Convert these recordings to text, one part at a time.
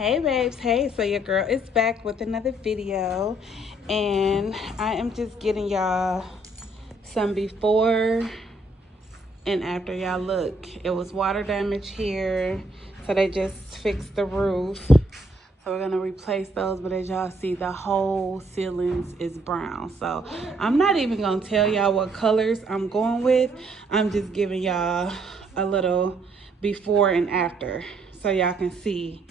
Hey babes, hey, so your girl is back with another video, and I am just getting y'all some before and after. Y'all look, it was water damage here, so they just fixed the roof, so we're gonna replace those. But as y'all see, the whole ceilings is brown, so I'm not even gonna tell y'all what colors I'm going with. I'm just giving y'all a little before and after so y'all can see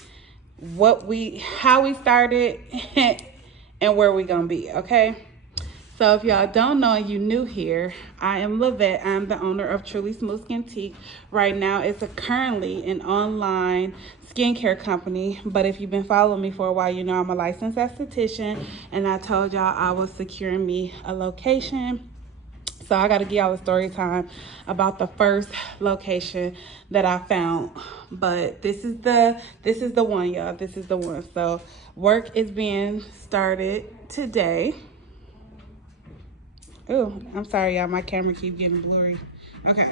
how we started and where we gonna be. Okay, so if y'all don't know and you new here, I am Lavette. I'm the owner of Trulysmoothskintique. Right now it's currently an online skincare company, but if you've been following me for a while, you know I'm a licensed esthetician, and I told y'all I was securing me a location. So I got to give y'all a story time about the first location that I found. But this is the one, y'all. This is the one. So work is being started today. Oh, I'm sorry, y'all. My camera keeps getting blurry. Okay.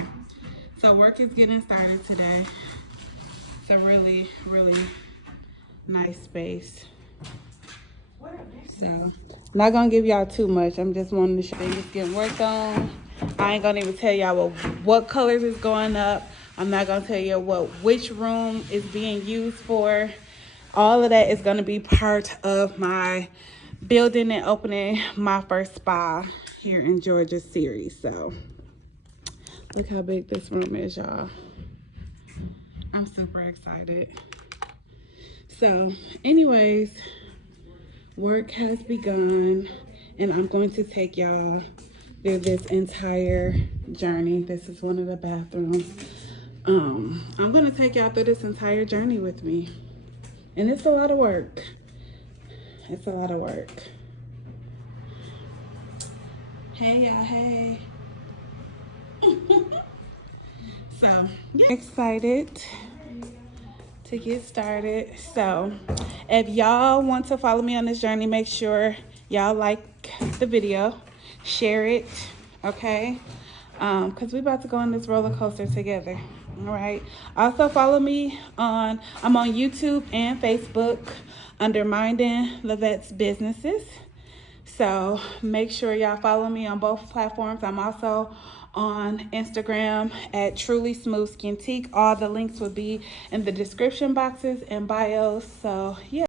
So work is getting started today. It's a really, really nice space. So I'm not gonna give y'all too much. I'm just wanting to show you it's getting worked on. I ain't gonna even tell y'all what colors is going up. I'm not gonna tell you which room is being used for. All of that is gonna be part of my building and opening my first spa here in Georgia series. So look how big this room is, y'all. I'm super excited. So anyways, work has begun, and I'm going to take y'all through this entire journey. This is one of the bathrooms. I'm going to take y'all through this entire journey with me, and it's a lot of work. It's a lot of work. Hey y'all, hey. So yeah, excited to get started. So if y'all want to follow me on this journey, make sure y'all like the video, share it, okay? Because we about to go on this roller coaster together. All right, also follow me I'm on YouTube and Facebook under Minding Lavette's Businesses. So make sure y'all follow me on both platforms. I'm also on Instagram at Trulysmoothskintique. All the links will be in the description boxes and bios. So yeah.